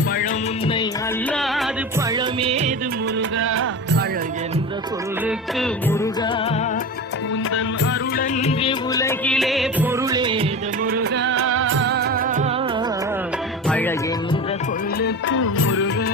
பழம் உன்னை அல்லாது பழமேது முருகா, அழகென்ற சொல்லுக்கு முருகா, உந்தன் அருளன்றி உலகிலே பொருளேது முருகா, அழகென்ற சொல்லுக்கு முருகா.